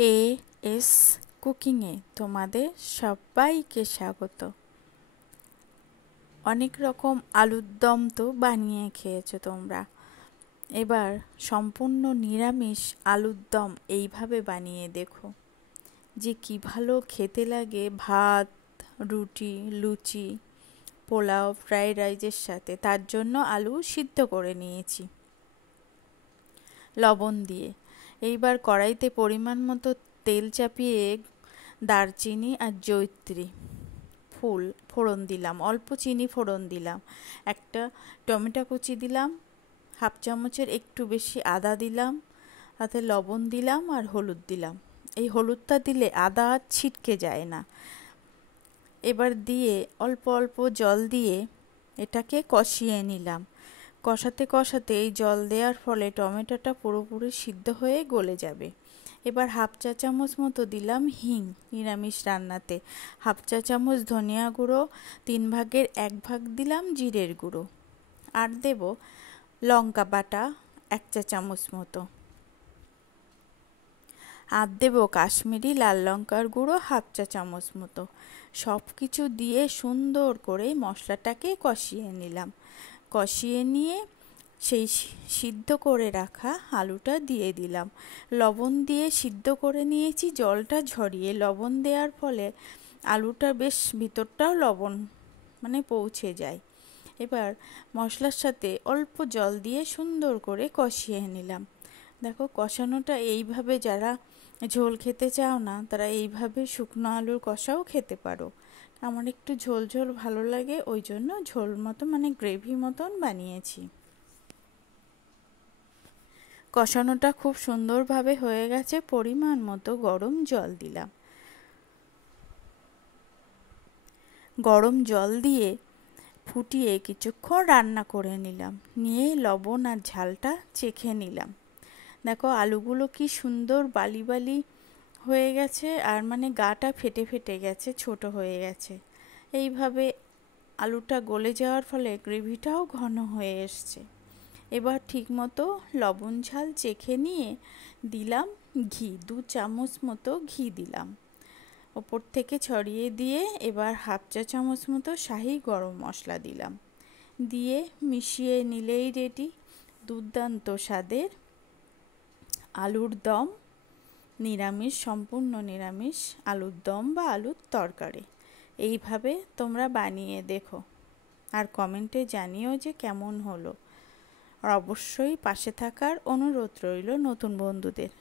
S কুকিংয়ে তোমাদের সবাইকে স্বাগত। অনেক রকম আলুর দম তো বানিয়ে খেয়েছো তোমরা, এবার সম্পূর্ণ নিরামিষ আলুর দম এইভাবে বানিয়ে দেখো যে কি ভালো খেতে লাগে। ভাত, রুটি, লুচি, পোলাও, ফ্রাইড রাইসের সাথে। তার জন্য আলু সিদ্ধ করে নিয়েছি লবণ দিয়ে। এইবার কড়াইতে পরিমাণ মতো তেল চাপিয়ে দারচিনি আর জয়িত্রী ফুল ফোড়ন দিলাম, অল্প চিনি ফোড়ন দিলাম, একটা টমেটো কুচি দিলাম, হাফ চামচের একটু বেশি আদা দিলাম, তাতে লবণ দিলাম আর হলুদ দিলাম। এই হলুদটা দিলে আদা আর ছিটকে যায় না। এবার দিয়ে অল্প অল্প জল দিয়ে এটাকে কষিয়ে নিলাম। কষাতে কষাতে এই জল দেওয়ার ফলে টমেটোটা পুরোপুরি সিদ্ধ হয়ে গলে যাবে। এবার হাফ চা চামচ মতো দিলাম হিং নিরামিষ রান্নাতে, হাফ চা চামচ ধনিয়া গুঁড়ো, 1/3 দিলাম জিরের গুঁড়ো, আর দেব লঙ্কা বাটা 1 চা চামচ মতো, আর দেব কাশ্মীরি লাল লঙ্কার গুঁড়ো হাফ চা চামচ মতো। সব কিছু দিয়ে সুন্দর করে মশলাটাকে কষিয়ে নিলাম। কষিয়ে নিয়ে সেই সিদ্ধ করে রাখা আলুটা দিয়ে দিলাম। লবণ দিয়ে সিদ্ধ করে নিয়েছি জলটা ঝরিয়ে। লবণ দেওয়ার ফলে আলুটা বেশ ভিতরটাও লবণ পৌঁছে যায়। এবার মশলার সাথে অল্প জল দিয়ে সুন্দর করে কষিয়ে নিলাম। দেখো কষানোটা এইভাবে, যারা ঝোল খেতে চাও না তারা এইভাবে শুকনো আলুর কষাও খেতে পারো। আমার একটু ঝোল ঝোল ভালো লাগে, ওই জন্য ঝোল মতো গ্রেভি মতন বানিয়েছি। কষানোটা খুব সুন্দরভাবে হয়ে গেছে। পরিমাণ মতো গরম জল দিলাম। গরম জল দিয়ে ফুটিয়ে কিছুক্ষণ রান্না করে নিলাম। নিয়ে লবণ আর ঝালটা চেখে নিলাম। দেখো আলুগুলো কি সুন্দর বালি বালি হয়ে গেছে, আর গাটা ফেটে ফেটে গেছে, ছোট হয়ে গেছে। এইভাবে আলুটা গলে যাওয়ার ফলে গ্রেভিটাও ঘন হয়ে এসছে। এবার ঠিকমতো লবণ ঝাল চেখে নিয়ে দিলাম ঘি, 2 চামচ মতো ঘি দিলাম। ওপর থেকে ছড়িয়ে দিয়ে এবার হাফ চা চামচ মতো শাহি গরম মশলা দিলাম। দিয়ে মিশিয়ে নিলেই রেডি দুর্দান্ত স্বাদের আলুর দম, নিরামিষ, সম্পূর্ণ নিরামিষ আলুর দম বা আলুর তরকারি। এইভাবে তোমরা বানিয়ে দেখো আর কমেন্টে জানিও যে কেমন হলো। আর অবশ্যই পাশে থাকার অনুরোধ রইল নতুন বন্ধুদের।